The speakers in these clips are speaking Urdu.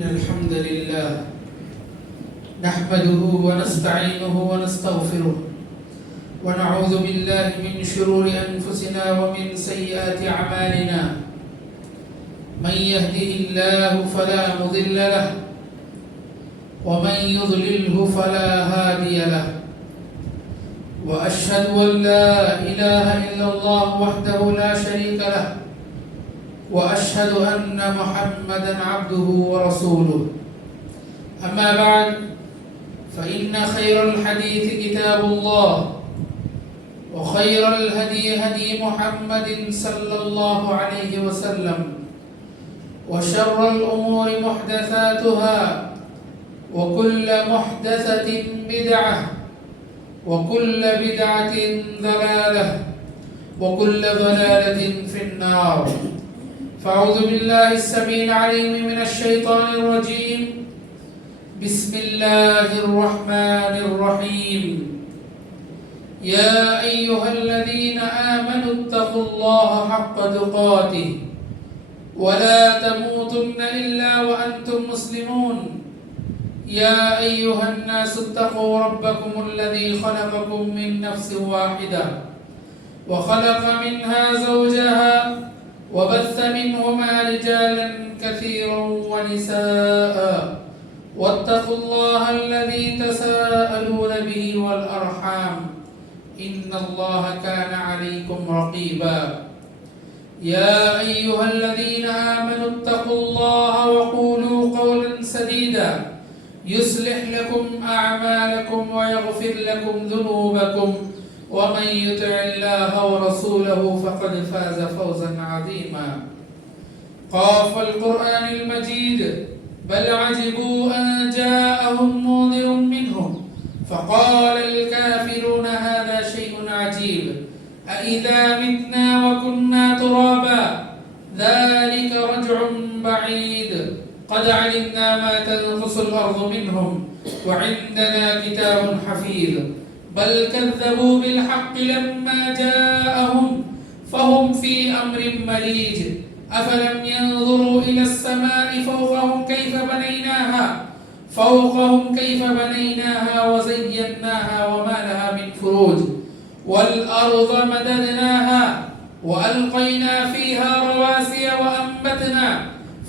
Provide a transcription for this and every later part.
إن الحمد لله نحمده ونستعينه ونستغفره ونعوذ بالله من شرور أنفسنا ومن سيئات أعمالنا. من يهده الله فلا مضل له ومن يضلله فلا هادي له. وأشهد أن لا إله إلا الله وحده لا شريك له وأشهد أن محمدا عبده ورسوله. أما بعد فإن خير الحديث كتاب الله وخير الهدي هدي محمد صلى الله عليه وسلم وشر الأمور محدثاتها وكل محدثة بدعة وكل بدعة ضلالة وكل ضلالة في النار. فأعوذ بالله السميع العليم من الشيطان الرجيم. بسم الله الرحمن الرحيم. يا أيها الذين آمنوا اتقوا الله حق تقاته ولا تموتن إلا وأنتم مسلمون. يا أيها الناس اتقوا ربكم الذي خلقكم من نفس واحدة وخلق منها زوجها وبث منهما رجالا كثيرا ونساء واتقوا الله الذي تساءلون به والأرحام إن الله كان عليكم رقيبا. يا أيها الذين آمنوا اتقوا الله وقولوا قولا سديدا يصلح لكم أعمالكم ويغفر لكم ذنوبكم ومن يطع الله ورسوله فقد فاز فوزا عظيما. قاف القرآن المجيد بل عجبوا أن جاءهم منذر منهم فقال الكافرون هذا شيء عجيب أإذا متنا وكنا ترابا ذلك رجع بعيد قد علمنا ما تنقص الأرض منهم وعندنا كتاب حفيظ بل كذبوا بالحق لما جاءهم فهم في أمر مريج أفلم ينظروا إلى السماء فوقهم كيف بنيناها وزيناها وما لها من فروج والأرض مددناها وألقينا فيها رواسي وأنبتنا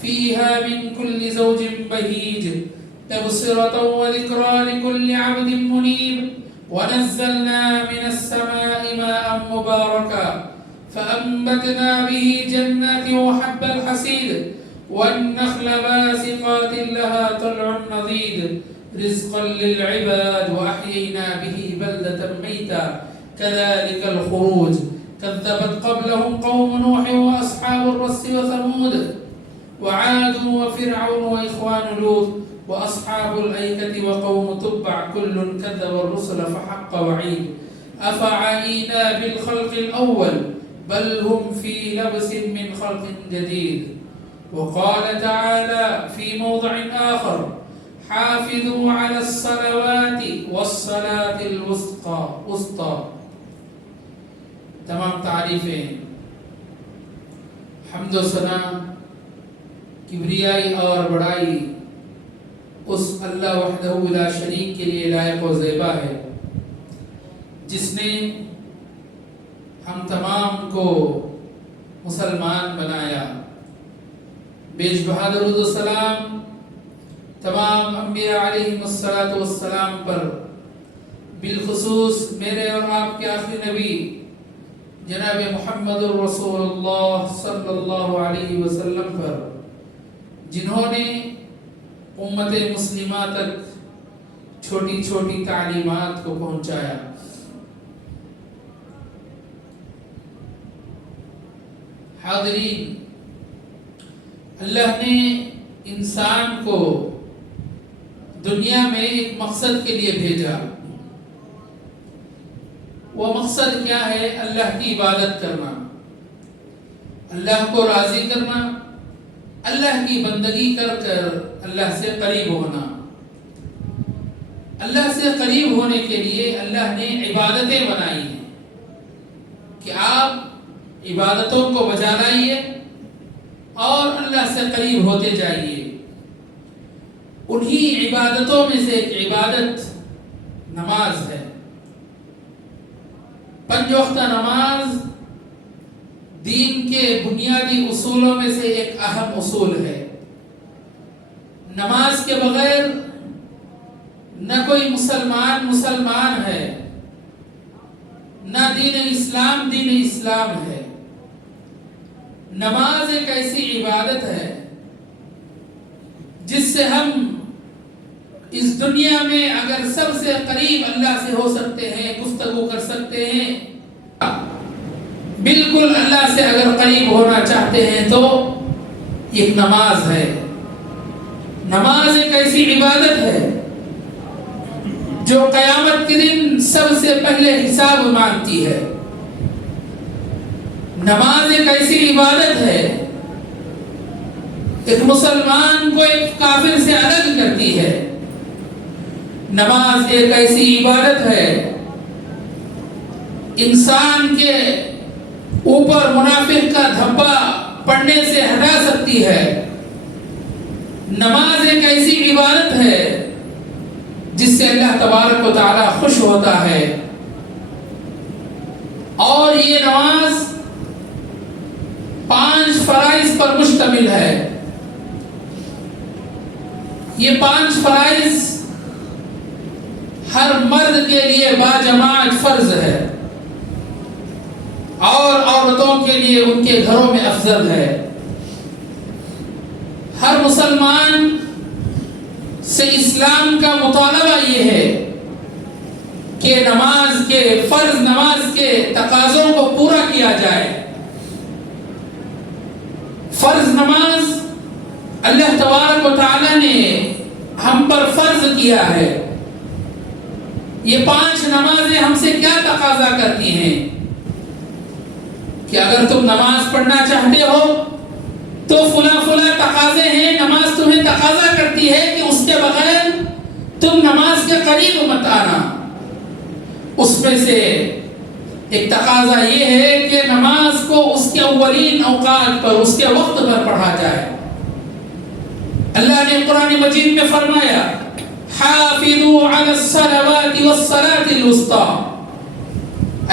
فيها من كل زوج بهيج تبصرة وذكرى لكل عبد منيب. ونزلنا من السماء ماء مباركا فأنبتنا به جنات وحب الحصيد والنخل باسقات لها طلع نضيد رزقا للعباد وأحيينا به بلدة ميتا كذلك الخروج. كذبت قبلهم قوم نوح وأصحاب الرس وثمود وعاد وفرعون وإخوان لوط وأصحاب الأيكة وقوم تبع كل كذب الرسل فحق وعيد. أفعينا بالخلق الأول بل هم في لبس من خلق جديد. وقال تعالى في موضع آخر حافظوا على الصلوات والصلاة الوسطى. تمام تعریفیں حمد و ثنا کبریائی اور بڑائی اس اللہ وحدہ لا شریک کے لیے لائق و زیبا ہے جس نے ہم تمام کو مسلمان بنایا. بیش بہا درود و سلام تمام انبیاء علیہم السلام پر، بالخصوص میرے اور آپ کے آخری نبی جناب محمد رسول اللہ صلی اللہ علیہ وسلم پر، جنہوں نے امت مسلمہ تک چھوٹی چھوٹی تعلیمات کو پہنچایا. حاضرین، اللہ نے انسان کو دنیا میں ایک مقصد کے لیے بھیجا. وہ مقصد کیا ہے؟ اللہ کی عبادت کرنا، اللہ کو راضی کرنا، اللہ کی بندگی کر کر اللہ سے قریب ہونا. اللہ سے قریب ہونے کے لیے اللہ نے عبادتیں بنائی ہیں کہ آپ عبادتوں کو بجا لائیے اور اللہ سے قریب ہوتے جائیے. انہی عبادتوں میں سے ایک عبادت نماز ہے۔ 5 وقت نماز دین کے بنیادی اصولوں میں سے ایک اہم اصول ہے۔ نماز کے بغیر نہ کوئی مسلمان ہے، نہ دین اسلام ہے۔ نماز ایک ایسی عبادت ہے جس سے ہم اس دنیا میں اگر سب سے قریب اللہ سے ہو سکتے ہیں، گفتگو کر سکتے ہیں، بالکل اللہ سے اگر قریب ہونا چاہتے ہیں تو ایک نماز ہے۔ نماز ایک ایسی عبادت ہے جو قیامت کے دن سب سے پہلے حساب مانگتی ہے۔ نماز ایک ایسی عبادت ہے ایک مسلمان کو ایک کافر سے الگ کرتی ہے۔ نماز ایک ایسی عبادت ہے انسان کے اوپر منافق کا دھبا پڑنے سے ہٹا سکتی ہے۔ نماز ایک ایسی عبادت ہے جس سے اللہ تبارک و تعالی خوش ہوتا ہے، اور یہ نماز 5 فرائض پر مشتمل ہے۔ یہ 5 فرائض ہر مرد کے لیے باجماعت فرض ہے، اور عورتوں کے لیے ان کے گھروں میں افضل ہے۔ ہر مسلمان سے اسلام کا مطالبہ یہ ہے کہ فرض نماز کے تقاضوں کو پورا کیا جائے۔ فرض نماز اللہ تبارک و تعالی نے ہم پر فرض کیا ہے۔ یہ 5 نمازیں ہم سے کیا تقاضا کرتی ہیں کہ اگر تم نماز پڑھنا چاہتے ہو تو فلاں تقاضے ہیں۔ نماز تمہیں تقاضا کرتی ہے کہ اس کے بغیر تم نماز کے قریب مت آنا۔ اس میں سے ایک تقاضا یہ ہے کہ نماز کو اس کے اولین اوقات پر، اس کے وقت پر پڑھا جائے۔ اللہ نے قرآن مجید میں فرمایا حافظوا علی الصلوات والصلاة الوسطی،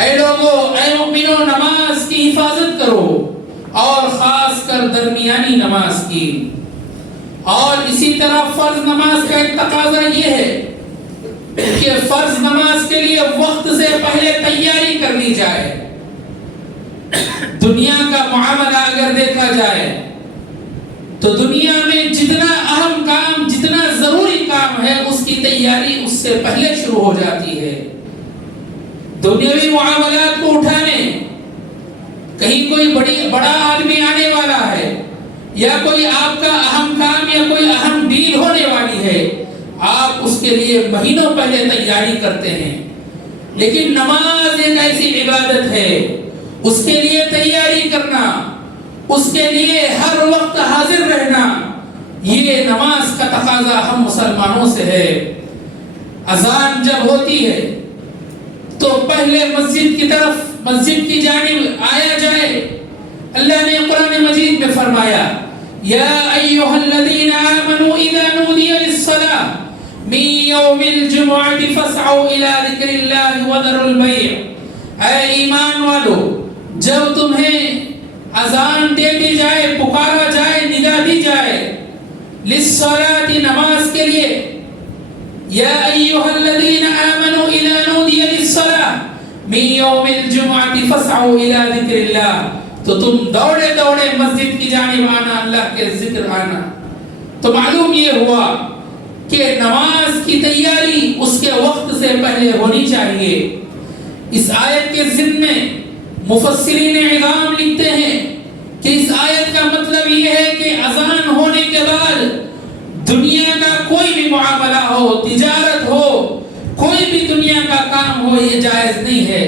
اے لوگو، اے مومنو، نماز کی حفاظت کرو، اور خاص کر درمیانی نماز کی۔ اور اسی طرح فرض نماز کا ایک تقاضا یہ ہے کہ فرض نماز کے لیے وقت سے پہلے تیاری کر لی جائے۔ دنیا کا معاملہ اگر دیکھا جائے تو دنیا میں جتنا اہم کام، جتنا ضروری کام ہے، اس کی تیاری اس سے پہلے شروع ہو جاتی ہے۔ دنیاوی معاملات کو اٹھانے، کہیں کوئی بڑا آدمی آنے والا ہے، یا کوئی آپ کا اہم کام یا کوئی اہم ڈیل ہونے والی ہے، آپ اس کے لیے مہینوں پہلے تیاری کرتے ہیں۔ لیکن نماز ایک ایسی عبادت ہے، اس کے لیے تیاری کرنا، اس کے لیے ہر وقت حاضر رہنا، یہ نماز کا تقاضا ہم مسلمانوں سے ہے۔ اذان جب ہوتی ہے تو پہلے مسجد کی طرف، مسجد کی جانب آیا جائے۔ اللہ نے قرآن مجید میں فرمایا یا ایھا الذین آمنوا اذا نودی للصلاة من یوم الجمعة فاسعوا الى ذکر اللہ وذروا البیع، اے ایمان والو، جب تمہیں اذان دے دی جائے، پکارا جائے، ندا دی جائے للصلاة، نماز کے لیے، یا ایھا الذین آمنوا اذا نودی للصلاة من یوم الجمعة فاسعوا الى ذکر اللہ، تو تم دوڑے دوڑے مسجد کی جانب آنا، اللہ کے ذکر آنا۔ تو معلوم یہ ہوا کہ نماز کی تیاری اس کے وقت سے پہلے ہونی چاہیے۔ اس آیت کے ضمن میں مفسرین عظام لکھتے ہیں کہ اس آیت کا مطلب یہ ہے کہ اذان ہونے کے بعد دنیا کا کوئی بھی معاملہ ہو، تجارت ہو، کوئی بھی دنیا کا کام ہو، یہ جائز نہیں ہے۔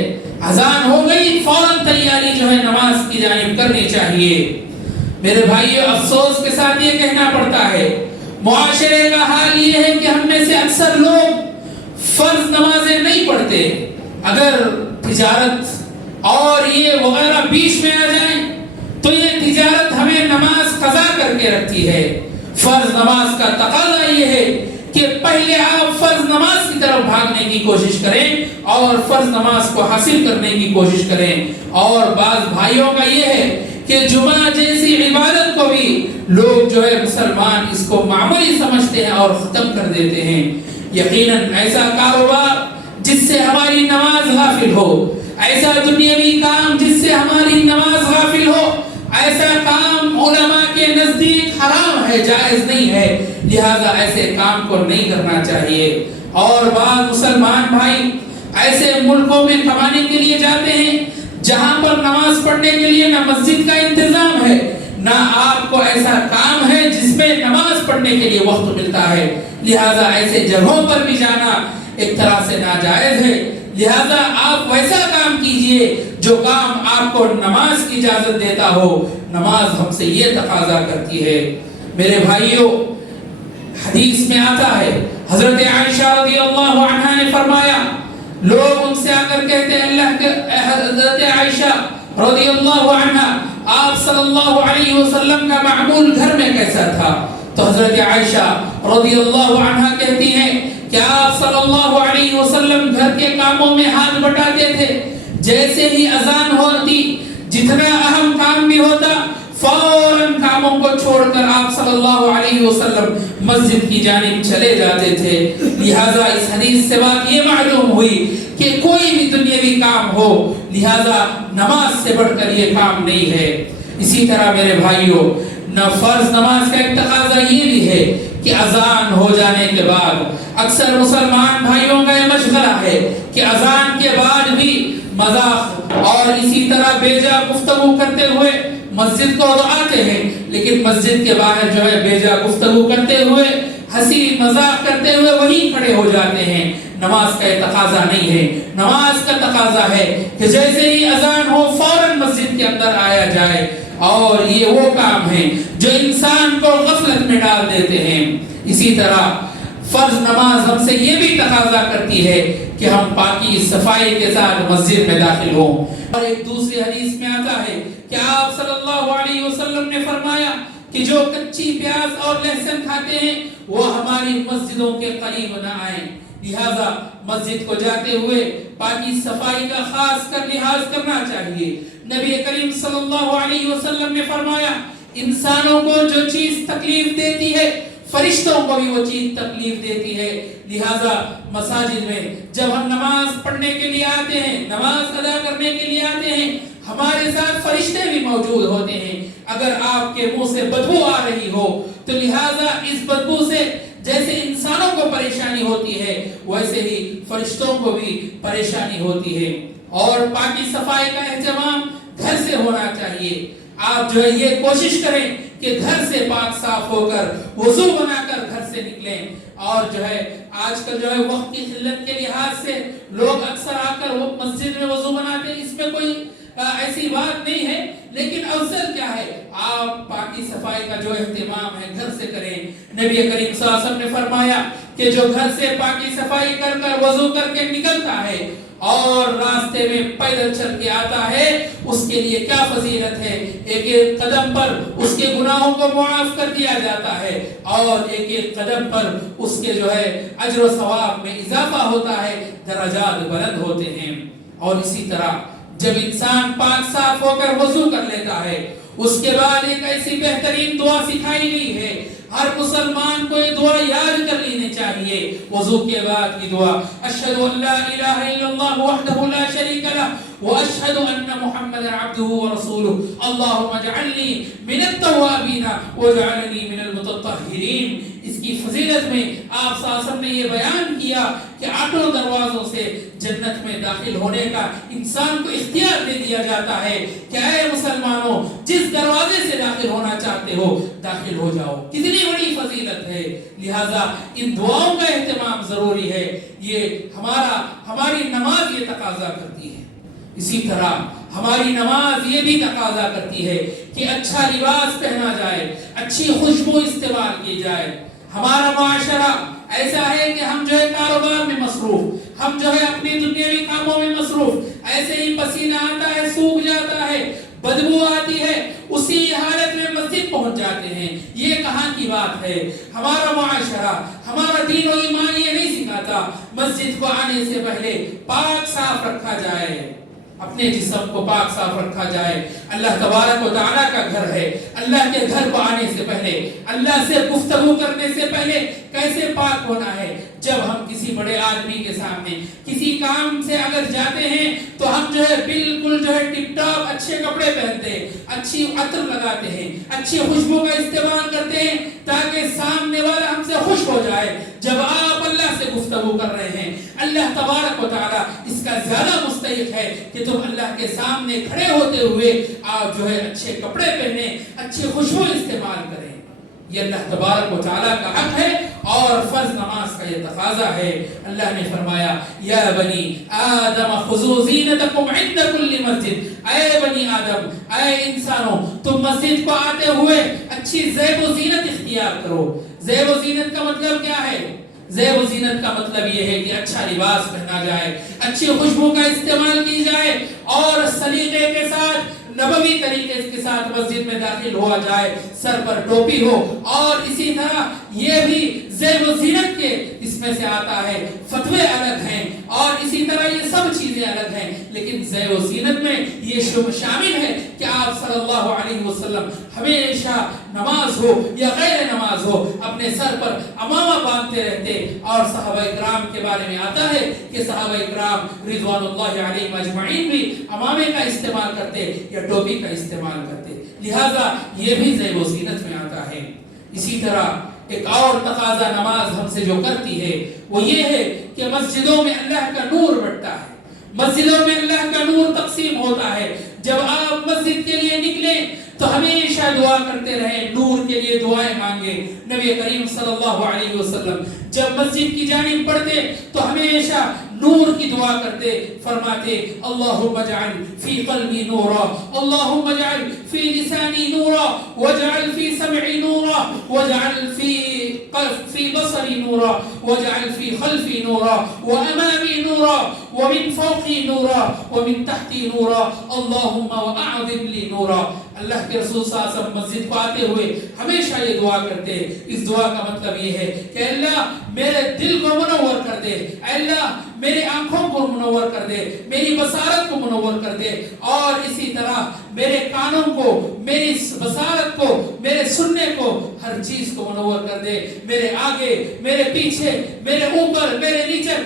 اذان ہو گئی، فوراً تیاری جو ہے نماز کی جانب کرنی چاہیے۔ میرے بھائیو، افسوس کے ساتھ یہ کہنا پڑتا ہے، معاشرے کا حال یہ ہے کہ ہم میں سے اکثر لوگ فرض نمازیں نہیں پڑھتے۔ اگر تجارت اور یہ وغیرہ بیچ میں آ جائیں تو یہ تجارت ہمیں نماز قضا کر کے رکھتی ہے۔ فرض نماز کا تقاضا یہ ہے کہ پہلے آپ فرض نماز کی طرف بھاگنے کی کوشش کریں اور فرض نماز کو حاصل کرنے کی کوشش کریں. اور بعض بھائیوں کا یہ ہے کہ جمعہ جیسی عبادت کو بھی لوگ جو ہے مسلمان اس کو معمولی سمجھتے ہیں اور ختم کر دیتے ہیں. یقیناً ایسا کاروبار جس سے ہماری نماز غافل ہو، ایسا دنیاوی کام جس سے ہماری نماز غافل ہو، ایسا کام علماء کے نزدیک حرام ہے، جائز نہیں ہے، لہذا ایسے کام کو نہیں کرنا چاہیے. اور بعض مسلمان بھائی ایسے ملکوں میں کمانے کے لیے جاتے ہیں جہاں پر نماز پڑھنے کے لیے نہ مسجد کا انتظام ہے، نہ آپ کو ایسا کام ہے جس میں نماز پڑھنے کے لیے وقت ملتا ہے، لہذا ایسے جگہوں پر بھی جانا ایک طرح سے ناجائز ہے. لہذا آپ ویسا کام کیجئے جو کام آپ کو نماز کی اجازت دیتا ہو. نماز ہم سے یہ تقاضا کرتی ہے. میرے بھائیوں، حدیث میں آتا ہے حضرت عائشہ رضی اللہ عنہا نے فرمایا، لوگ ان سے آ کر کہتے ہیں اللہ کے حضرت عائشہ رضی اللہ عنہا آپ صلی اللہ علیہ وسلم کا معمول گھر میں کیسا تھا؟ تو حضرت عائشہ رضی اللہ عنہا کہتی ہیں کہ آپ صلی اللہ علیہ وسلم گھر کے کاموں میں ہاتھ بٹاتے تھے. جیسے ہی اذان ہوتی، جتنا اہم کام بھی ہوتا، فوراً کاموں کو چھوڑ کر آپ صلی اللہ علیہ وسلم مسجد کی جانب چلے جاتے تھے. لہذا اس حدیث سے بات یہ معلوم ہوئی کہ کوئی بھی دنیاوی کام ہو، لہذا نماز سے بڑھ کر یہ کام نہیں ہے. اسی طرح میرے بھائیوں، فرض نماز کا ایک تقاضا یہ بھی ہے کہ اذان ہو جانے کے بعد، اکثر مسلمان بھائیوں کا یہ مشغلہ ہے کہ اذان کے بعد بھی مذاق اور اسی طرح بے جا گفتگو کرتے ہوئے مسجد کو آتے ہیں، لیکن مسجد کے باہر جو ہے بے جا گفتگو کرتے ہوئے، ہنسی مذاق کرتے ہوئے وہیں کھڑے ہو جاتے ہیں. نماز کا یہ تقاضا نہیں ہے. نماز کا تقاضا ہے کہ جیسے ہی اذان ہو فوراً مسجد کے اندر آیا جائے. اور یہ وہ کام ہیں جو انسان کو غفلت میں ڈال دیتے ہیں. اسی طرح فرض نماز ہم سے یہ بھی تقاضا کرتی ہے کہ ہم پاکی صفائی کے ساتھ مسجد میں داخل ہوں. اور ایک دوسری حدیث میں آتا ہے کہ آپ صلی اللہ علیہ وسلم نے فرمایا کہ جو کچی پیاز اور لہسن کھاتے ہیں وہ ہماری مسجدوں کے قریب نہ آئیں. لہذا مسجد کو جاتے ہوئے پاکی صفائی کا خاص کر لحاظ کرنا چاہیے. نبی کریم صلی اللہ علیہ وسلم نے فرمایا، انسانوں کو جو چیز تکلیف دیتی ہے فرشتوں کو بھی وہ چیز تکلیف دیتی ہے. لہذا مساجد میں جب ہم نماز پڑھنے کے لیے آتے ہیں، نماز ادا کرنے کے لیے آتے ہیں، ہمارے ساتھ فرشتے بھی موجود ہوتے ہیں. اگر آپ کے منہ سے بدبو آ رہی ہو تو لہذا اس بدبو سے جیسے انسانوں کو پریشانی ہوتی ہے ویسے ہی فرشتوں کو بھی پریشانی ہوتی ہے. اور پاکی صفائی کا اہتمام گھر سے ہونا چاہیے. آپ جو ہے یہ کوشش کریں کہ گھر سے پاک صاف ہو کر وضو بنا کر گھر سے نکلیں. اور جو ہے آج کل جو ہے وقت کی قلت کے لحاظ سے لوگ اکثر آ کر وہ مسجد میں وضو بناتے ہیں، اس میں کوئی ایسی بات نہیں ہے، لیکن افضل کیا ہے آپ پاکی صفائی کا جو اہتمام ہے گھر سے کریں. نبی کریم صلی اللہ علیہ وسلم نے فرمایا کہ جو گھر سے پاکی صفائی کر کر وضو کر کے نکلتا ہے اور راستے میں پیدل چل کے آتا ہے، اس کے لیے کیا فضیلت ہے. ایک ایک قدم پر اس کے گناہوں کو معاف کر دیا جاتا ہے اور ایک ایک قدم پر اس کے جو ہے اجر و ثواب میں اضافہ ہوتا ہے، درجات بلند ہوتے ہیں. اور اسی طرح جب انسان پاک صاف ہو کر وضو کر لیتا ہے، اس کے بعد ایک ایسی بہترین دعا سکھائی گئی ہے، ہر مسلمان کو یہ دعا یاد کر لینی چاہیے. وضو کے بعد کی دعا، اشہد ان لا الہ الا اللہ وحدہ لا شریک لہ واشہد ان محمدا عبدہ ورسولہ اللہم اجعلنی من التوابین واجعلنی من المتطہرین. اس کی فضیلت میں آپ صلی اللہ علیہ وسلم نے یہ بیان کیا کہ 8 دروازوں سے جنت میں داخل ہونے کا انسان کو اختیار دے دیا جاتا ہے کہ اے مسلمانوں، جس دروازے سے داخل ہونا چاہتے ہو داخل ہو جاؤ. کتنی بڑی فضیلت ہے. لہذا ان دعاؤں کا اہتمام ضروری ہے. یہ ہماری نماز یہ تقاضا کرتی ہے. اسی طرح ہماری نماز یہ بھی تقاضا کرتی ہے کہ اچھا لباس پہنا جائے، اچھی خوشبو استعمال کی جائے. ہمارا معاشرہ ایسا ہے کہ ہم جو ہے کاروبار میں مصروف، ہم جو ہے اپنی دنیاوی کاموں میں مصروف، ایسے ہی پسینہ آتا ہے، سوکھ جاتا ہے، بدبو آتی ہے، اسی حالت میں مسجد پہنچ جاتے ہیں. یہ کہاں کی بات تعلقات ہے، ہمارا معاشرہ، ہمارا دین و ایمان یہ نہیں سکھاتا مسجد کو آنے سے پہلے پاک صاف رکھا جائے، اپنے جسم کو پاک صاف رکھا جائے۔ اللہ تبارک و تعالیٰ کا گھر ہے، اللہ کے گھر کو آنے سے پہلے، اللہ سے گفتگو کرنے سے پہلے کیسے پاک ہونا ہے؟ جب ہم کسی بڑے آدمی کے سامنے کسی کام سے اگر جاتے ہیں تو ہم جو ہے بالکل جو ہے ٹپ ٹاپ اچھے کپڑے پہنتے ہیں، اچھی عطر لگاتے ہیں، اچھی خوشبو کا استعمال کرتے ہیں تاکہ سامنے والا ہم سے خوش ہو جائے۔ جب آپ اللہ سے گفتگو کر رہے ہیں، اللہ تبارک و تعالیٰ اس کا زیادہ مستحق ہے کہ تم اللہ کے سامنے کھڑے ہوتے ہوئے آپ جو ہے اچھے کپڑے پہنے، اچھی خوشبو استعمال کریں۔ یہ اللہ تبارک و تعالیٰ کا حق ہے اور فرض نماز کا یہ تقاضا ہے۔ اللہ نے فرمایا یا بنی آدم خذوا زینتکم عند کل مسجد، اے بنی آدم، اے انسانوں، تم مسجد کو آتے ہوئے اچھی زیب و زینت اختیار کرو۔ زیب و زینت کا مطلب کیا ہے؟ زیب و زینت کا مطلب یہ ہے کہ اچھا لباس پہنا جائے، اچھی خوشبو کا استعمال کی جائے اور سلیقے کے ساتھ، نبوی طریقے کے ساتھ مسجد میں داخل ہوا جائے، سر پر ٹوپی ہو۔ اور اسی طرح یہ بھی زیب و زینت کے اس میں سے آتا ہے، فتوے الگ ہیں اور اسی طرح یہ سب چیزیں الگ ہیں، لیکن زیب و زینت میں یہ شامل ہے کہ آپ صلی اللہ علیہ وسلم ہمیشہ نماز ہو یا غیر نماز ہو اپنے سر پر امامہ باندھتے رہتے۔ اور صحابہ اکرام کے بارے میں آتا ہے کہ صحابہ اکرام رضوان اللہ علیہم اجمعین بھی امامے کا استعمال کرتے یا ٹوپی کا استعمال کرتے، لہذا یہ بھی زیب و زینت میں آتا ہے۔ اسی طرح ایک اور تقاضا نماز ہم سے جو کرتی ہے وہ یہ ہے کہ مسجدوں میں اللہ کا نور بڑھتا ہے، مسجدوں میں اللہ کا نور تقسیم ہوتا ہے۔ جب آپ مسجد کے لیے نکلیں تو ہمیشہ دعا کرتے رہیں، نور کے لیے دعائیں مانگے۔ نبی کریم صلی اللہ علیہ وسلم جب مسجد کی جانب بڑھتے تو ہمیشہ نور کی دعا کرتے، فرماتے اللہم اجعل فی قلبی نورا، اللہم اجعل فی لسانی نورا، واجعل فی سمعی نورا، واجعل فی بصری نورا، واجعل فی خلفی نورا، وامامی نورا، ومن فوقی نورا، ومن تحتی نورا، اللہم واعظم لی نورا۔ اللہ کے رسول صلی اللہ علیہ وسلم مسجد کو آتے ہوئے ہمیشہ یہ دعا کرتے۔ اس دعا کا مطلب یہ ہے کہ اللہ میرے دل کو منور کر دے، اے اللہ میری آنکھوں کو منور کر دے، میری بصارت کو منور کر دے، اور اسی طرح میرے کانوں کو، میری بصارت کو، میرے سننے کو، ہر چیز کو منور کر دے۔ میرے آگے، میرے پیچھے، میرے اوپر، میرے نیچے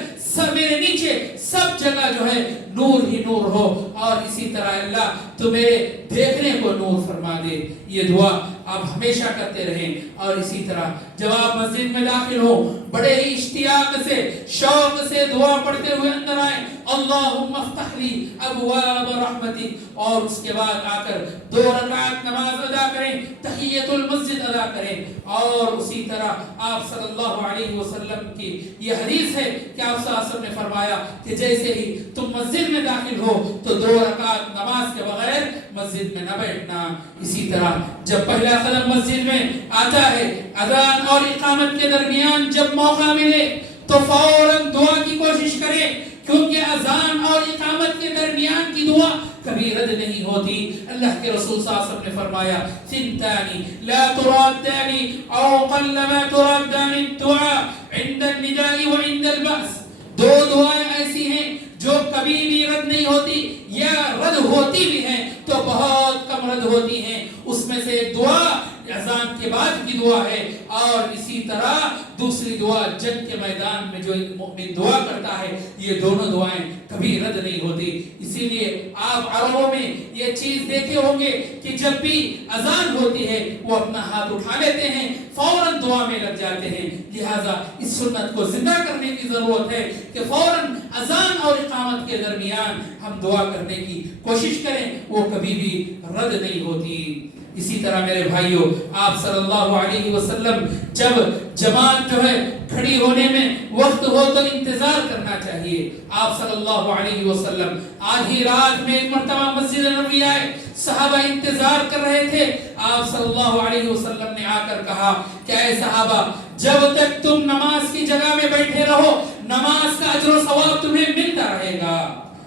سب جگہ جو ہے نور ہی نور ہو، اور اسی طرح اللہ تو میرے دیکھنے کو نور فرما دے۔ یہ دعا آپ ہمیشہ کرتے رہیں۔ اور اسی طرح جب آپ مسجد میں داخل ہو بڑے ہی اشتیاق سے، شوق سے دعا پڑھتے ہوئے اندر آئیں، اللہم افتح لی ابواب رحمتک، اور اس کے بعد آ کر 2 رکعت نماز ادا کریں، تحیۃ المسجد ادا کریں۔ اور اسی طرح آپ صلی اللہ علیہ وسلم کی یہ حدیث ہے کہ آپ صلی اللہ علیہ وسلم نے فرمایا کہ جیسے ہی تم مسجد میں داخل ہو تو 2 رکعت نماز کے بغیر مسجد میں نہ بیٹھنا۔ اسی طرح جب پہلا قدم مسجد میں آتا ہے، اذان اور اقامت کے درمیان جب موقع ملے تو فوراً دعا کی کوشش کرے، کیونکہ اذان اور اقامت کے درمیان کی دعا کبھی رد نہیں ہوتی۔ اللہ کے رسول صلی اللہ علیہ وسلم نے فرمایا ثنتان لا ترادان او قل ما ترادان الدعاء عند النداء وعند البأس، 2 دعائیں ایسی ہیں جو کبھی بھی رد نہیں ہوتی، یا رد ہوتی بھی ہیں تو بہت کم رد ہوتی ہیں۔ اس میں سے ایک دعا اذان کے بعد کی دعا ہے، اور اسی طرح دوسری دعا جنگ کے میدان میں جو مومن دعا کرتا ہے، یہ دونوں دعائیں کبھی رد نہیں ہوتی۔ اسی لیے آپ عربوں میں یہ چیز دیکھے ہوں گے کہ جب بھی اذان ہوتی ہے وہ اپنا ہاتھ اٹھا لیتے ہیں، فوراً دعا میں لگ جاتے ہیں۔ لہٰذا اس سنت کو زندہ کرنے کی ضرورت ہے کہ فوراً اذان اور اقامت کے درمیان ہم دعا کرنے کی کوشش کریں، وہ کبھی بھی رد نہیں ہوتی۔ اسی طرح میرے بھائیوں، آپ صلی اللہ علیہ وسلم جب جماعت جو ہے کھڑی ہونے میں وقت ہو تو انتظار کرنا چاہیے۔ آپ صلی اللہ علیہ وسلم آدھی رات میں ایک مرتبہ مسجد نبوی آئے، صحابہ انتظار کر رہے تھے۔ آپ صلی اللہ علیہ وسلم نے آ کر کہا کہ اے صحابہ، جب تک تم نماز کی جگہ میں بیٹھے رہو نماز کا اجر و ثواب تمہیں ملتا رہے گا۔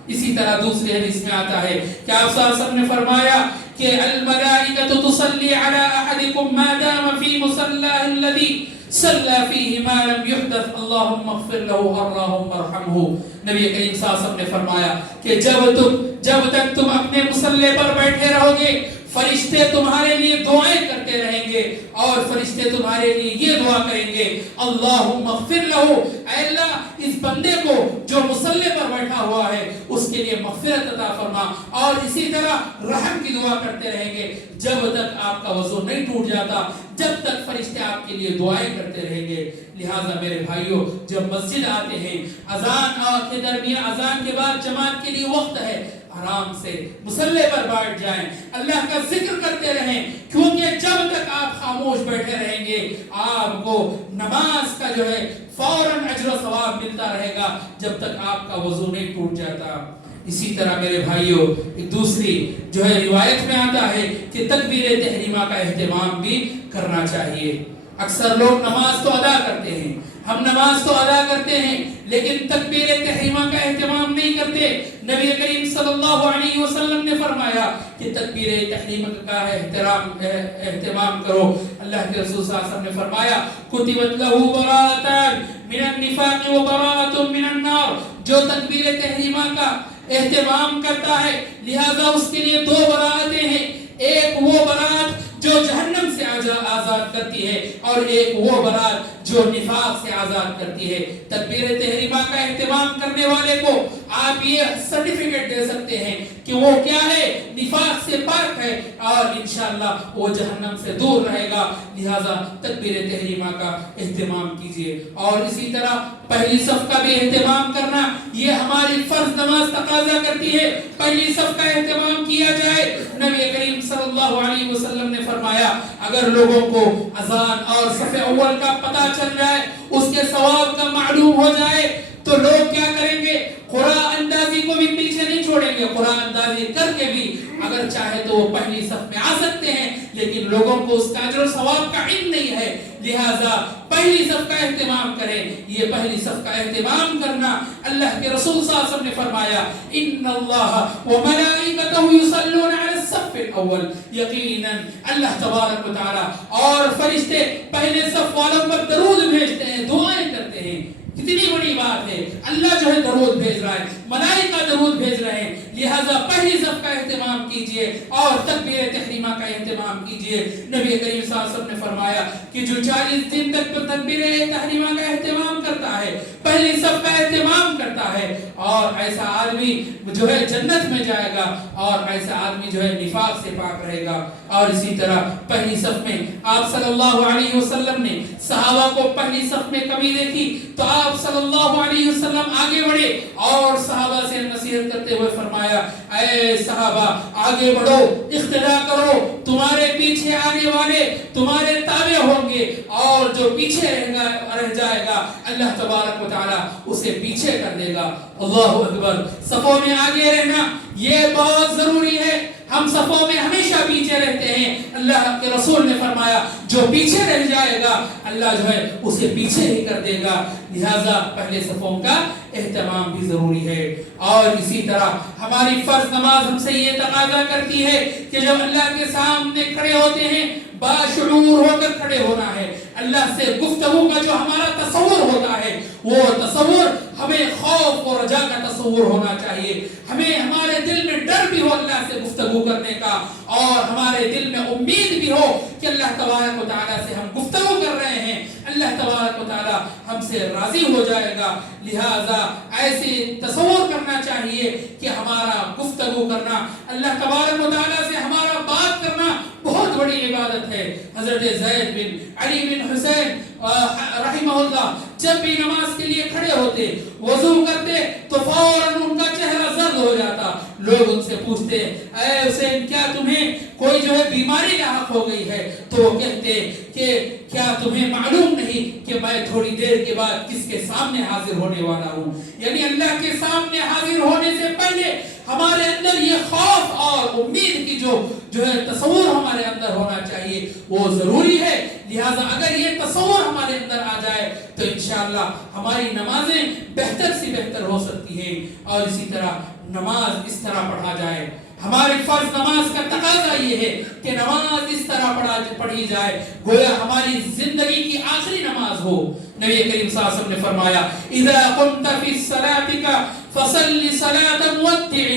اسی طرح دوسری حدیث میں آتا ہے کہ آپ صلی اللہ علیہ وسلم نے فرمایا کہ الملائکۃ تصلی علی احدکم ما دام فی مصلاه الذی صلی فیہ ما لم یحدث اللہم اغفر له اللہم ارحمہ. نبی کریم صلی اللہ علیہ وسلم نے فرمایا کہ جب تک تم اپنے مصلی پر بیٹھے رہو گے فرشتے تمہارے لیے دعائیں کرتے رہیں گے اور فرشتے تمہارے لیے یہ دعا کریں گے اللہم اغفر لہ، اے اللہ اس بندے کو جو مصلی پر بیٹھا ہوا ہے اس کے لیے مغفرت عطا فرما. اور اسی طرح رحم کی دعا کرتے رہیں گے جب تک آپ کا وضو نہیں ٹوٹ جاتا، جب تک فرشتے آپ کے لیے دعائیں کرتے رہیں گے. لہٰذا میرے بھائیوں جب مسجد آتے ہیں اذان کے درمیان، اذان کے بعد جماعت کے لیے وقت ہے، آرام سے مصلی پر بیٹھ جائیں، اللہ کا ذکر کرتے رہیں، کیونکہ جب تک آپ خاموش بیٹھے رہیں گے آپ کو نماز کا جو ہے فوراً اجر و ثواب ملتا رہے گا جب تک آپ کا وضو نہیں ٹوٹ جاتا. اسی طرح میرے بھائیوں ایک دوسری جو ہے روایت میں آتا ہے کہ تکبیر تحریمہ کا اہتمام بھی کرنا چاہیے. اکثر لوگ نماز تو ادا کرتے ہیں، ہم نماز تو ادا کرتے ہیں لیکن تکبیر تحریمہ کا اہتمام نہیں کرتے. نبی کریم صلی اللہ علیہ وسلم نے فرمایا کہ تکبیر تحریمہ کا اہتمام کرو. اللہ کے رسول صلی اللہ علیہ وسلم نے فرمایا کتبت لہ براءتان من النفاق و براءۃ من النار. جو تکبیر تحریمہ کا اہتمام کرتا ہے لہذا اس کے لیے دو براءتیں ہیں، ایک وہ براءت جو جہنم سے آزاد کرتی ہے اور ایک وہ برات جو نفاق سے آزاد کرتی ہے. تکبیر تحریمہ کا اہتمام کرنے والے کو آپ یہ سرٹیفکیٹ دے سکتے ہیں کہ وہ کیا ہے، نفاق سے پاک ہے اور انشاءاللہ وہ جہنم سے دور رہے گا. لہذا تکبیر تحریمہ کا اہتمام کیجیے. اور اسی طرح پہلی صف کا بھی اہتمام کرنا یہ ہماری فرض نماز تقاضا کرتی ہے، پہلی صف کا اہتمام کیا جائے. نبی کریم صلی اللہ علیہ وسلم نے فرمایا اگر لوگوں کو اذان اور صف اول کا پتہ چل جائے، اس کے ثواب کا معلوم ہو جائے تو لوگ کیا کریں گے، قرآن اندازی کو بھی پیچھے نہیں چھوڑیں گے. قرآن اندازی کر کے بھی اگر چاہے تو وہ پہلی صف میں آ سکتے ہیں لیکن لوگوں کو اس کا اجر و ثواب کا علم نہیں ہے. لہذا پہلی صف کا اہتمام کریں. یہ پہلی صف کا اہتمام کرنا اللہ کے رسول صلی اللہ علیہ وسلم نے فرمایا ان اللہ وملائکتہ یصلون علی الصف الاول. یقینا اللہ تبارک و تعالی اور فرشتے پہلے صف والوں پر درود بھیجتے ہیں، دعائیں کرتے ہیں. کتنی بڑی بات ہے، اللہ جو ہے درود بھیج رہا ہے، ملائکہ درود بھیج رہے ہیں. لہذا پہلی صف کا اہتمام کیجئے اور تکبیر تحریمہ کا اہتمام کیجئے. نبی کریم صلی اللہ علیہ وسلم نے فرمایا کہ جو 40 دن تک تکبیر تحریمہ کا اہتمام کرتا ہے، پہلی صف کا اہتمام کرتا ہے، اور ایسا آدمی جو ہے جنت میں جائے گا اور ایسا آدمی جو ہے نفاق سے پاک رہے گا. اور اسی طرح پہلی صف میں آپ صلی اللہ علیہ وسلم نے صحابہ کو پہلی صف میں کمی دیکھی تو آپ صلی اللہ علیہ وسلم آگے بڑھے اور صحابہ سے نصیحت کرتے ہوئے فرمایا اے صحابہ آگے بڑھو، اقتدا کرو، تمہارے پیچھے آنے والے تمہارے تابع ہوں گے اور جو پیچھے رہ جائے گا اللہ تبارک و تعالی اسے پیچھے کر دے گا. اللہ اکبر. صفوں میں آگے رہنا یہ بہت ضروری ہے. ہم صفوں میں ہمیشہ پیچھے رہتے ہیں. اللہ کے رسول نے فرمایا جو پیچھے رہ جائے گا اللہ جو ہے اسے پیچھے ہی کر دے گا. لہذا پہلے صفوں کا اہتمام بھی ضروری ہے. اور اسی طرح ہماری فرض نماز ہم سے یہ تقاضا کرتی ہے کہ جب اللہ کے سامنے کھڑے ہوتے ہیں باشعور ہو کر کھڑے ہونا ہے. اللہ سے گفتگو کا جو ہمارا تصور ہوتا ہے وہ تصور ہمیں خوف اور رجا کا تصور ہونا چاہیے. ہمیں ہمارے دل میں ڈر بھی ہو اللہ سے گفتگو کرنے کا اور ہمارے دل میں امید بھی ہو کہ اللہ تبارک و تعالیٰ سے ہم گفتگو کر رہے ہیں، اللہ تبارک و تعالیٰ ہم سے راضی ہو جائے گا. لہذا ایسے تصور کرنا چاہیے کہ ہمارا گفتگو کرنا اللہ تبارک و تعالیٰ سے ہمارا بات کرنا بہت بڑی عبادت ہے. حضرت زید بن علی بن حسین رحمہ اللہ جب بھی نماز کے لیے کھڑے ہوتے وضو کرتے تو فوراً ان کا چہرہ زرد ہو جاتا. لوگ ان سے پوچھتے اے حسین کیا تمہیں کوئی جو ہے بیماری لاحق ہو گئی ہے؟ تو وہ کہتے کہ کیا تمہیں معلوم نہیں کہ میں تھوڑی دیر کے بعد کس کے سامنے حاضر ہونے والا ہوں. یعنی اللہ کے سامنے حاضر ہونے سے پہلے ہمارے اندر یہ خوف اور امید کی جو ہے تصور ہمارے اندر ہونا چاہیے وہ ضروری ہے. لہذا اگر یہ تصور ہمارے اندر آ جائے تو انشاءاللہ ہماری نمازیں بہتر سے بہتر ہو سکتی ہیں. اور اسی طرح نماز اس طرح پڑھا جائے ہماری فرض نماز کا تقاضا یہ ہے کہ نماز اس طرح پڑھی جائے گویا ہماری زندگی کی آخری نماز ہو۔ نبی کریم صلی اللہ علیہ وسلم نے فرمایا اذا قمت فی صلاتک فصل صلاۃ مودع،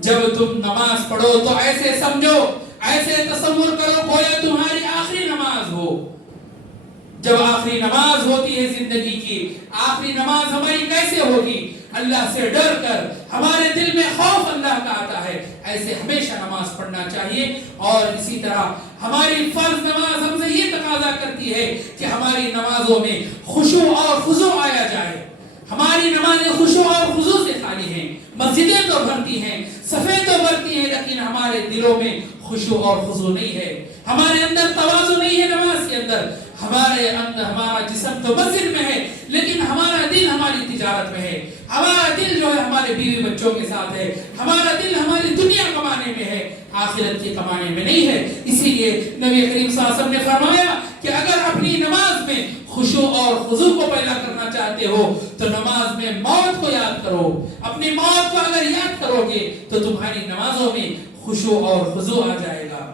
جب تم نماز پڑھو تو ایسے سمجھو، ایسے تصور کرو گویا تمہاری آخری نماز ہو۔ جب آخری نماز ہوتی ہے زندگی کی، آخری نماز ہماری کیسے ہوگی؟ اللہ سے ڈر کر، ہمارے دل میں خوف اللہ کا آتا ہے، ایسے ہمیشہ نماز پڑھنا چاہیے۔ اور اسی طرح ہماری فرض نماز ہم سے یہ تقاضا کرتی ہے کہ ہماری نمازوں میں خشوع اور خضوع آیا جائے۔ ہماری نمازیں خشوع اور خضوع سے خالی ہیں، مسجدیں تو بھرتی ہیں، صفیں تو بھرتی ہیں، لیکن ہمارے دلوں میں خشوع اور خضوع نہیں ہے، ہمارے اندر تواضع نہیں ہے نماز کے اندر۔ ہمارے اندر ہمارا جسم تو مسجد میں ہے، لیکن ہمارا دل ہماری تجارت میں ہے، ہمارا دل جو ہے ہمارے بیوی بچوں کے ساتھ ہے، ہمارا دل ہماری دنیا کمانے میں ہے، آخرت کی کمانے میں نہیں ہے۔ اسی لیے نبی کریم صلی اللہ علیہ وسلم نے فرمایا کہ اگر اپنی نماز میں خشوع اور خضوع کو پیدا کرنا چاہتے ہو تو نماز میں موت کو یاد کرو۔ اپنی موت کو اگر یاد کرو گے تو تمہاری نمازوں میں خشوع اور خضوع آ جائے گا۔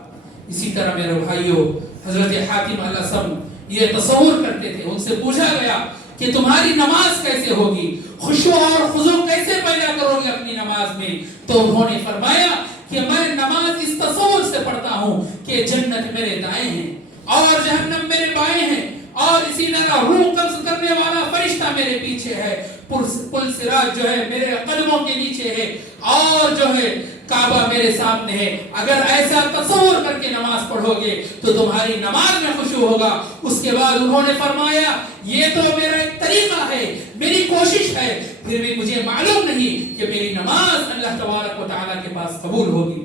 اسی طرح میرے بھائیوں، حضرت حاتم الاسم یہ تصور کرتے تھے، ان سے پوچھا گیا کہ تمہاری نماز کیسے ہوگی، خشوع اور خضوع کیسے پیدا کرو گے اپنی نماز میں؟ تو انہوں نے فرمایا کہ میں نماز اس تصور سے پڑھتا ہوں کہ جنت میرے دائیں ہیں اور جہنم میرے بائیں ہیں، اور اسی طرح روح قبض کرنے والا فرشتہ میرے پیچھے ہے، پل صراط جو ہے میرے قدموں کے نیچے ہے، اور جو ہے کعبہ میرے سامنے ہے۔ اگر ایسا تصور کر کے نماز پڑھو گے تو تمہاری نماز میں خشوع ہوگا۔ اس کے بعد انہوں نے فرمایا یہ تو میرا ایک طریقہ ہے، میری کوشش ہے، پھر بھی مجھے معلوم نہیں کہ میری نماز اللہ تبارک و تعالیٰ کے پاس قبول ہوگی۔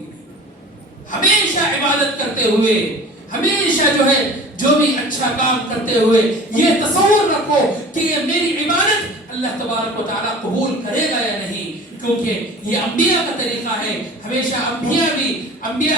ہمیشہ عبادت کرتے ہوئے، ہمیشہ جو ہے جو بھی اچھا کام کرتے ہوئے یہ تصور رکھو کہ یہ میری عبادت اللہ تبارک و تعالیٰ قبول کرے گا یا نہیں، کیونکہ یہ انبیاء کا طریقہ ہے۔ ہمیشہ انبیاء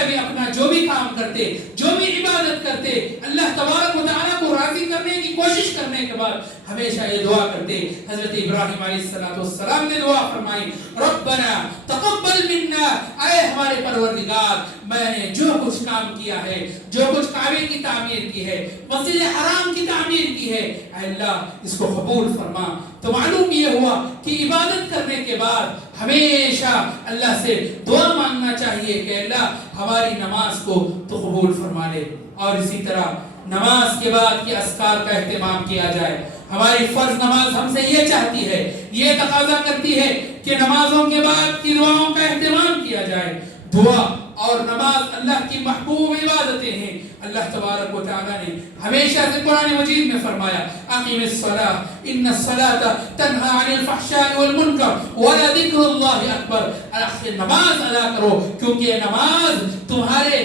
بھی اپنا جو بھی کام کرتے، جو بھی عبادت کرتے، اللہ تبارک و تعالیٰ کو راضی کرنے کی کوشش کرنے کے بعد ہمیشہ یہ دعا کرتے۔ حضرت ابراہیم علیہ السلام نے دعا فرمائی ربنا تقبل منا، اے ہمارے پروردگار میں نے جو کچھ کام کیا ہے، جو کچھ کعبے کی تعمیر کی ہے، مسجد حرام کی تعمیر کی ہے، اے اللہ اس کو قبول فرما۔ تو معلوم یہ ہوا کہ عبادت کرنے کے بعد ہمیشہ اللہ سے دعا مانگنا چاہیے کہ اللہ ہماری نماز کو تو قبول فرما لے۔ اور اسی طرح نماز کے بعد کے اذکار کا اہتمام کیا جائے۔ ہماری فرض نماز ہم سے یہ چاہتی ہے، یہ تقاضا کرتی ہے کہ نمازوں کے بعد کی دعاؤں کا اہتمام کیا جائے۔ دعا اور نماز اللہ کی محبوب عبادتیں ہیں۔ اللہ تبارک و تعالیٰ نے ہمیشہ سے قرآن مجید میں فرمایا اقیم الصلاۃ ان الصلاۃ تنہی عن الفحشاء والمنکر ولذکر اللہ اکبر، نماز ادا کرو کیونکہ نماز تمہارے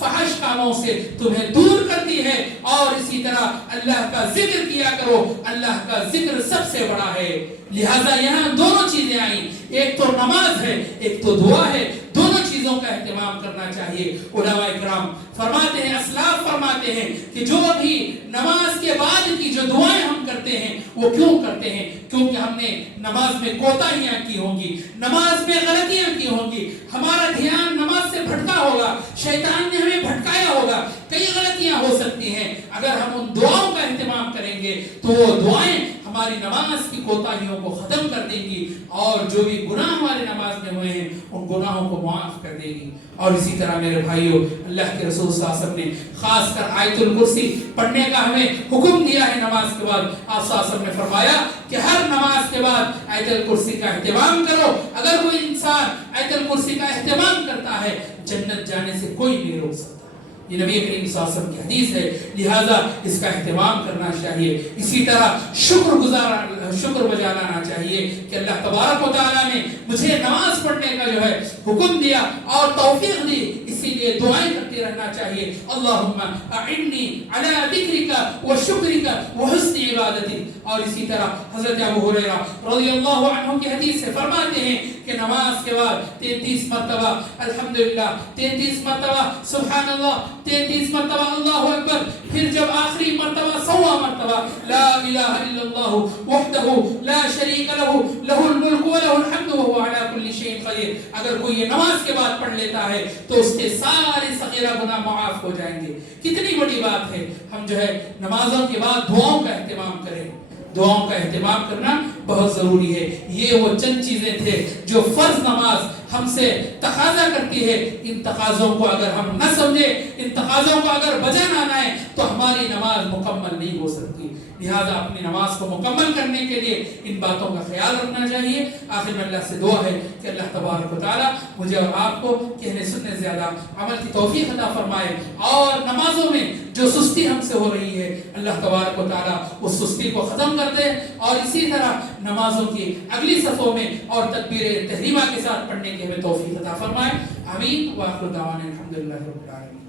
فحش کاموں سے تمہیں دور کرتی ہے، اور اسی طرح اللہ کا ذکر کیا کرو، اللہ کا ذکر سب سے بڑا ہے۔ لہذا یہاں دونوں چیزیں آئیں، ایک تو نماز ہے، ایک تو دعا ہے، دونوں چیزوں کا اہتمام کرنا چاہیے۔ علماء کرام فرماتے ہیں، اسلاف فرماتے ہیں کہ جو بھی نماز کے بعد کی جو دعائیں ہم کرتے ہیں وہ کیوں کرتے ہیں؟ کیونکہ ہم نے نماز میں کوتاہیاں کی ہوں گی، نماز میں غلطیاں کی ہوں گی، ہمارا دھیان نماز سے بھٹکا ہوگا، شیطان نے ہمیں بھٹکایا ہوگا، کئی غلطیاں ہو سکتی ہیں۔ اگر ہم ان دعاؤں کا اہتمام کریں گے تو وہ دعائیں ہماری نماز کی کوتاہیوں کو ختم کر دیں گی، اور جو بھی گناہ ہمارے نماز میں ہوئے ہیں ان گناہوں کو معاف کر دے گی۔ اور اسی طرح میرے بھائیوں، اللہ کے رسول صلی اللہ علیہ وسلم نے خاص کر آیت الکرسی پڑھنے کا ہمیں حکم دیا ہے نماز کے بعد۔ آپ صلی اللہ علیہ وسلم نے فرمایا کہ ہر نماز کے بعد آیت الکرسی کا اہتمام کرو۔ اگر کوئی انسان آیت الکرسی کا اہتمام کرتا ہے جنت جانے سے کوئی نہیں روک سکتا۔ یہ نبی کریم صلی اللہ علیہ وسلم کی حدیث ہے، لہذا اس کا اہتمام کرنا چاہیے۔ اسی طرح شکر بجا لانا چاہیے کہ اللہ تبارک و تعالیٰ نے مجھے نماز پڑھنے کا جو ہے حکم دیا اور توفیق دی، اسی لیے دعائیں کرتے رہنا چاہیے۔ اللہم اعنی علی ذکرک و شکرک و حسن عبادتک۔ اور اسی طرح حضرت ابو ہریرہ رضی اللہ عنہ کی حدیث سے فرماتے ہیں کہ نماز کے بعد 33 مرتبہ الحمدللہ، 33 مرتبہ سبحان اللہ، 33 مرتبہ اللہ اکبر، پھر جب آخری مرتبہ 100واں مرتبہ لا الہ الا اللہ وحدہ لا شریک لہ لہ الملک و لہ الحمد وهو علی کل شیء قدیر، اگر کوئی یہ نماز کے بعد پڑھ لیتا ہے تو اس کے سارے صغیرہ گناہ معاف ہو جائیں گے۔ کتنی بڑی بات ہے، ہم جو ہے نمازوں کے بعد دعاؤں کا اہتمام کریں، دعاؤں کا اہتمام کرنا بہت ضروری ہے۔ یہ وہ چند چیزیں تھے جو فرض نماز ہم سے تقاضا کرتی ہے، ان تقاضوں کو اگر ہم نہ سمجھے، ان تقاضوں کو اگر بجا نہ لائیں تو ہماری نماز مکمل نہیں ہو سکتی۔ لہذا اپنی نماز کو مکمل کرنے کے لیے ان باتوں کا خیال رکھنا چاہیے۔ آخر میں اللہ سے دعا ہے کہ اللہ تبارک و تعالیٰ مجھے اور آپ کو کہنے سننے زیادہ عمل کی توفیق عطا فرمائے، اور نمازوں میں جو سستی ہم سے ہو رہی ہے اللہ تبارک و تعالیٰ اس سستی کو ختم کر دے، اور اسی طرح نمازوں کی اگلی صفوں میں اور تکبیر تحریمہ کے ساتھ پڑھنے کی ہمیں توفیق عطا فرمائے۔ آمین۔ وآخر دعوانا الحمدللہ رب العالمین۔